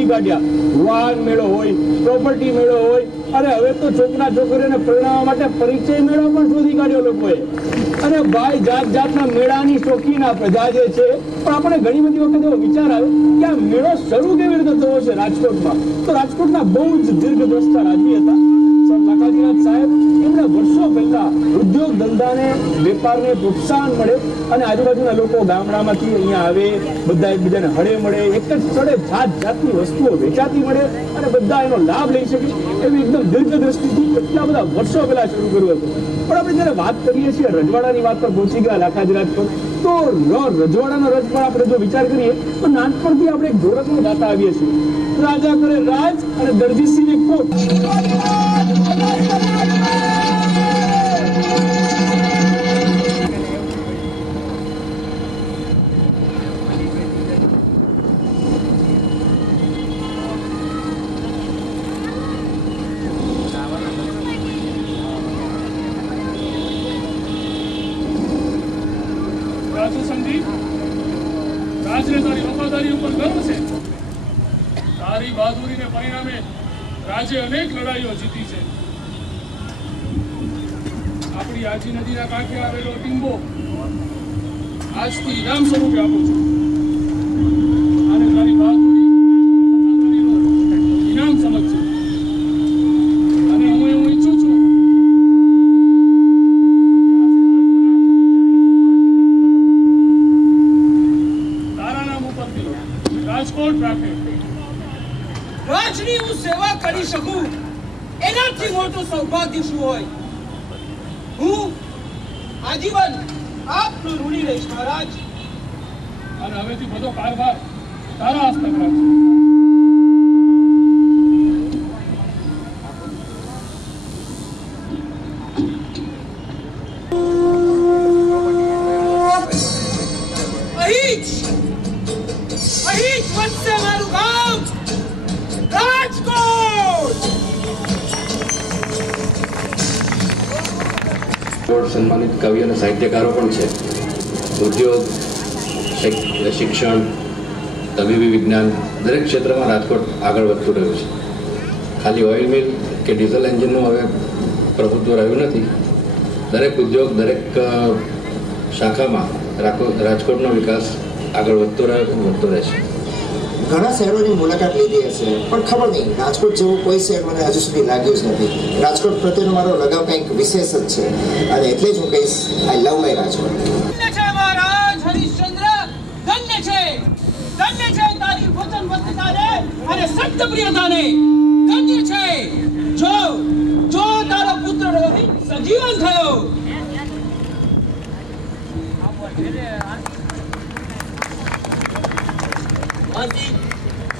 શોધી કાઢ્યા। વાહન મેળો હોય, પ્રોપર્ટી મેળો હોય, અને હવે તો છોકરા છોકરીઓને પરણાવવા માટે પરિચય મેળો પણ શોધી કાઢ્યો લોકોએ। અને ભાઈ જાત જાતના મેળાની શોખીન આ પ્રજા જે છે, પણ આપણે ઘણી બધી વખત એવો વિચાર આવે કે આ મેળો શરૂ કેવી રીતે થયો છે રાજકોટમાં। તો રાજકોટના બહુ જ દીર્ઘદ્રષ્ટા રાજવી હતા લાખાજીનાથ સાહેબ। એમણે વર્ષો પહેલા ઉદ્યોગ ધંધાને, વેપારને પ્રોત્સાહન મળે અને આજુબાજુના લોકો ગામડામાંથી અહીંયા આવે, બધા એકબીજાને હળે મળે, એક જ સ્થળે જાત જાતની વસ્તુઓ વેચાતી મળે અને બધા એનો લાભ લઈ શકે, એવી એકદમ દીર્ઘદ્રષ્ટિથી એટલા બધા વર્ષો પહેલા શરૂ કર્યું હતું। પણ આપણે જયારે વાત કરીએ છીએ રજવાડાની વાત પર પહોંચી ગયા લાખાજીરાજ પર, તો રજવાડાનો રજ પર આપણે જો વિચાર કરીએ તો નાનપણથી આપણે એક ઢોરકમાં ગાતા આવીએ છીએ, રાજા કરે રાજ અને દરજીસિંહને કોટ। રાજને તારી વફાદારી ઉપર ગર્વ છે। તારી બહાદુરીને પરિણામે રાજે અનેક લડાઈઓ જીતી છે। આપણી આજી નદીના કાંઠે આવેલો ટીંબો આજથી ઇનામ સ્વરૂપે આપું છું, અને તારી બહાદુરી ઇનામ સમજશે। અને હું એવું ઈચ્છું છું રાજકોટ રાખે। રાજની હું સેવા કરી શકું એનાથી મોટું સૌભાગ્ય શું હોય। હું આજીવન આપનું ઋણી રહીશ મહારાજ। અને હવેથી બધો કારભાર તારા હસ્તક રાખજો। સન્માનિત કવિ અને સાહિત્યકારો પણ છે। ઉદ્યોગ, શિક્ષણ, તબીબી વિજ્ઞાન દરેક ક્ષેત્રમાં રાજકોટ આગળ વધતું રહ્યું છે। ખાલી ઓઇલ મિલ કે ડીઝલ એન્જિનનું હવે પ્રભુત્વ રહ્યું નથી। દરેક ઉદ્યોગ, દરેક શાખામાં રાજકોટનો વિકાસ આગળ વધતો રહ્યો છે, વધતો રહેશે। ઘણા શહેરોની મુલાકાત લીધી હશે, પણ ખબર નહીં રાજકોટ જેવું કોઈ શહેર મને હજુ સુધી લાગ્યું જ નથી। રાજકોટ પ્રત્યેનો મારો લગાવ કંઈક વિશેષ જ છે, અને એટલે જ હું કહીશ આઈ લવ માય રાજકોટ। ધન્ય છે મહારાજ હરિશ્ચંદ્ર, ધન્ય છે તારી વચનબદ્ધતાને અને સત્યપ્રિયતાને, ધન્ય છે જો તારો પુત્ર રોહિત સજીવન થયો।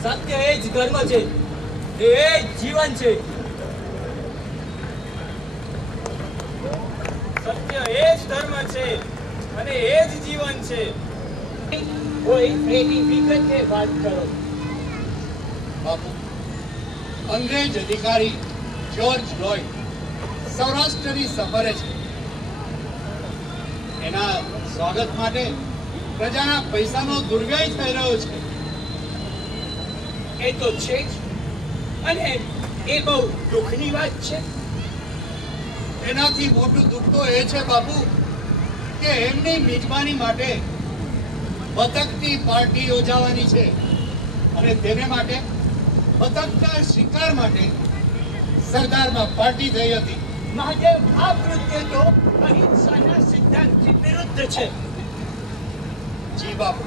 સત્ય એ જ ધર્મ છે, એ જ જીવન છે। સત્ય એ જ ધર્મ છે અને એ જ જીવન છે। કોઈ એની વિગતે વાત કરો। બાપુ, અંગ્રેજ અધિકારી જ્યોર્જ લોયડ સૌરાષ્ટ્રની સફરે છે। એના સ્વાગત માટે પ્રજાના પૈસાનો દુર્વ્યય થઈ રહ્યો છે। એ તો છે જ, અને એ બહુ દુઃખની વાત છે। એનાથી મોટું દુઃખ તો એ છે બાપુ કે એમની મિજબાની માટે બતકની પાર્ટી યોજાવાની છે, અને તેને માટે બતકના શિકાર માટે સરદારમાં પાર્ટી થઈ હતી। મહાદેવ, આ કૃત્ય તો અહિંસાના સિદ્ધાંતથી વિરુદ્ધ છે। જી બાપુ,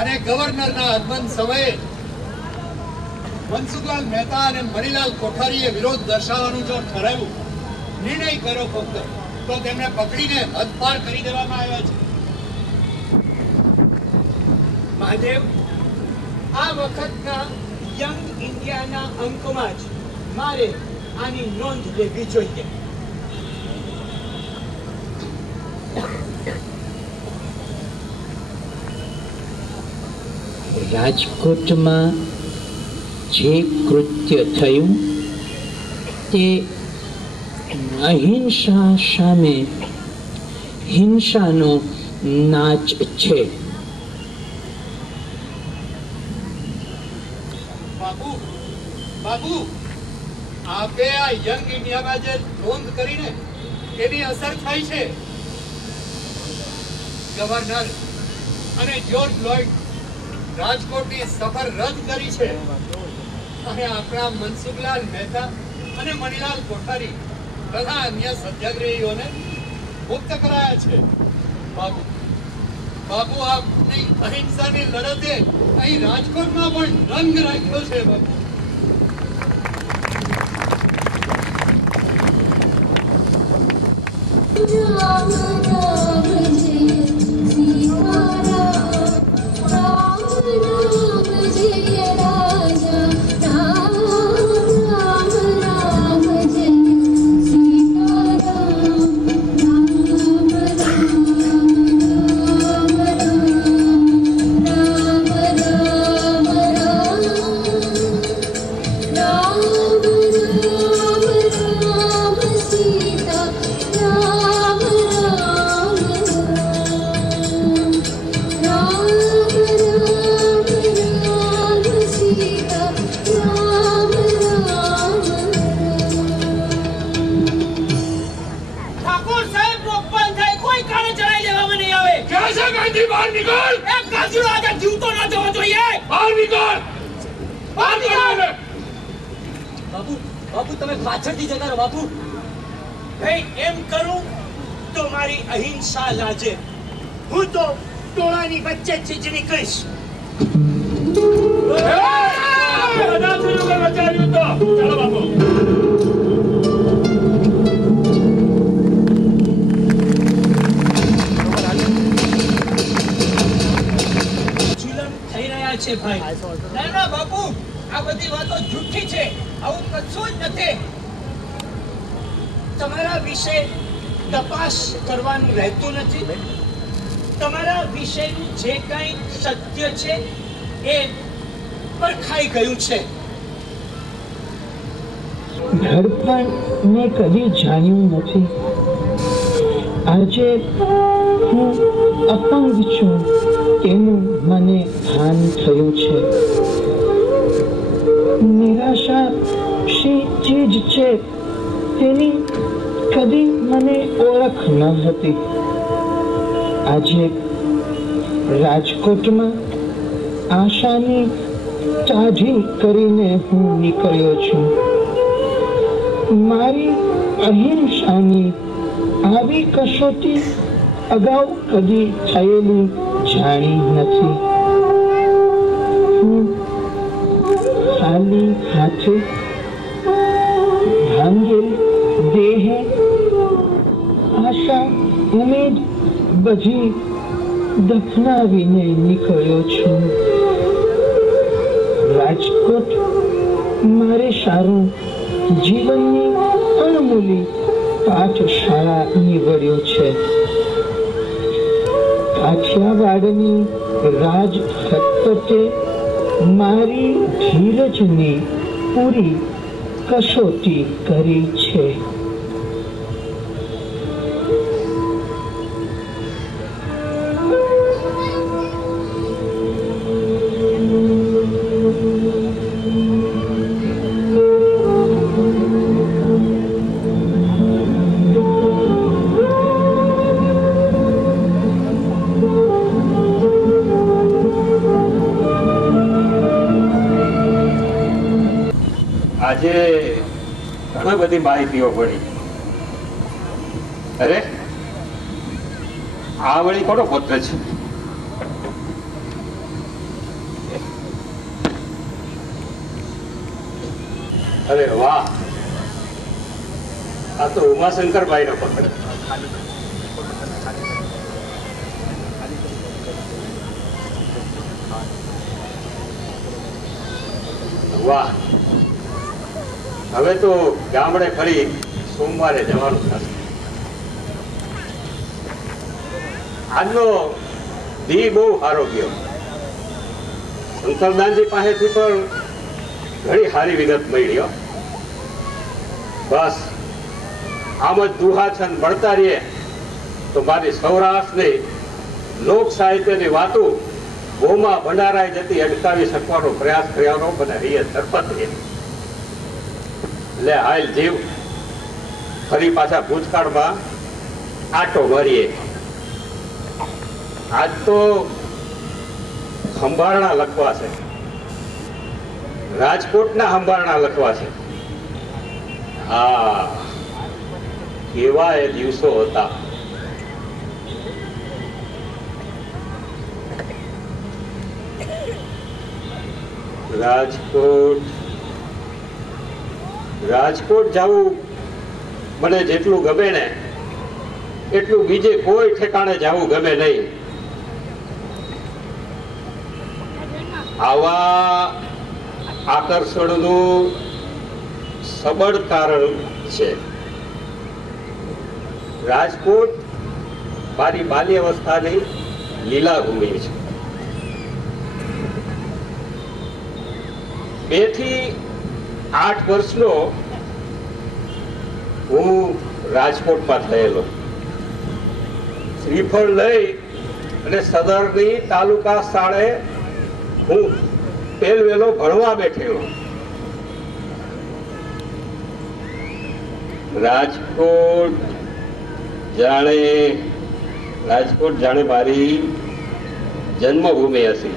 અને ગવર્નરના અદબંધ સમયે મનસુખલાલ મહેતા અને મણિલાલ કોઠારીએ વિરોધ દર્શાવવાનું જો ઠરાવ્યું, નિર્ણય કર્યો ફક્ત, તો તેમને પકડીને હદપાર કરી દેવામાં આવ્યા છે। મહાદેવ, આ વખતના યંગ ઇન્ડિયાના અંકમાં જ મારે આની નોંધ લેવી જોઈએ। રાજકોટમાં જે કૃત્ય થયું તે અહિંસા સામે હિંસાનો નાચ છે। બાપુ બાપુ આપે આ યંગ ઇન્ડિયામાં જે નોંધ કરીને એની અસર થાય છે. ગવર્નર અને જ્યોર્જ લોઈડ રાજકોટની સફર રદ કરી છે અને આપણા મનસુખલાલ મહેતા અને મણિલાલ કોઠારી તથા અન્ય સત્યાગ્રહીઓને મુક્ત કરાયા છે. બાબુ બાબુ આપની અહિંસાની લડતે અહીં રાજકોટમાં પણ રંગ રાખ્યો છે. બાબુ રામ રામ જય સીતારામ, રામ રામ જય રાજા, રામ રામ રામ જય સીતારામ, રામ રામ રામ રામ રામ રામ રામ સીતા રામ રામ સીતા રામ ઠાકોર સાહેબ નો અપમાન થાય કોઈ કારણે ચડાઈ લેવામાં નહીં આવે. ક્યાં છે ગાંધી? બહાર નીકળ! એક ગાંધીનો આજે જીવતો ના જવો જોઈએ. બહાર નીકળ! બહાર નીકળ! બાપુ બાપુ તમે પાછળથી જતા રહો બાપુ. ભાઈ એમ કરું તો મારી અહિંસા લાજે. હું તો ટોળાની વચ્ચે જ નીકળીશ. બધા થયું કે બચાવ્યું તો ચાલો બાપુ. જુલમ થઈ રહ્યા છે ભાઈ. ના ના બાપુ આ બધી વાતો જૂઠી છે. આવું કશું જ નથી. તમારા વિશે તપાસ કરવાનું રહેતું નથી. તમારા વિશેનું જે કંઈ સત્ય છે એ પરખાઈ ગયું છે. ઘડપણ મેં કદી જાણ્યું નથી. આજે હું અપંગ છું તેનું મને ભાન થયું છે. નિરાશા શી ચીજ છે તેની કદી મને ઓળખ ન હતી. આજે રાજકોટમાં આશાની તાજી કરીને હું નીકળ્યો છું. મારી અહિંસાની આવી કસોટી અગાઉ કદી થયેલી જાણી નથી. હું ખાલી હાથે ભાંગેલ દેહે આશા ઉમેદ બધી દફનાવીને નીકળ્યો છું. રાજકોટ મારે સારું જીવનની અણમૂલી પાઠશાળા નીવડ્યો છે. કાઠિયાવાડની રાજ હકતે મારી ધીરજની પૂરી કસોટી કરી છે. આજે ઘણી બધી માહિતીઓ પડી. અરે આ વળી કોનો પુત્ર છે? અરે વાહ, આ તો ઉમાશંકરભાઈ નો પુત્ર. વાહ, હવે તો ગામડે ફરી સોમવારે જવાનું થશે. આજનો દી બહુ સારો ગયો. શંકરદાનજી પાસેથી પણ ઘણી સારી વિગત મળી. બસ આમ જ દુહાછન મળતા રહીએ તો મારી સૌરાષ્ટ્રની લોક સાહિત્યની વાતો ગોમાં ભંડારાએ જતી અટકાવી શકવાનો પ્રયાસ કર્યાનો મને હૈયે સરપત છે. લે હાલ જીવ ફરી પાછા ભૂતકાળમાં આટો મારીએ. આજ તો સંભારણા લખવા છે, રાજકોટના સંભારણા લખવા છે. હા, કેવા એ દિવસો હતા. રાજકોટ જવું મને જેટલું ગમે ને એટલું બીજે કોઈ ઠેકાણે જવું ગમે નહીં. આવા આકર્ષણનું સબળ કારણ છે રાજકોટ મારી બાલ્યાવસ્થાની લીલાભૂમિ છે. 2 થી 8 વર્ષનો હું રાજકોટમાં થયેલો. શ્રીફળ લઈ અને સદરની તાલુકા શાળે હું પહેલવેલો ભણવા બેઠેલો. રાજકોટ જાણે મારી જન્મભૂમિ હશે.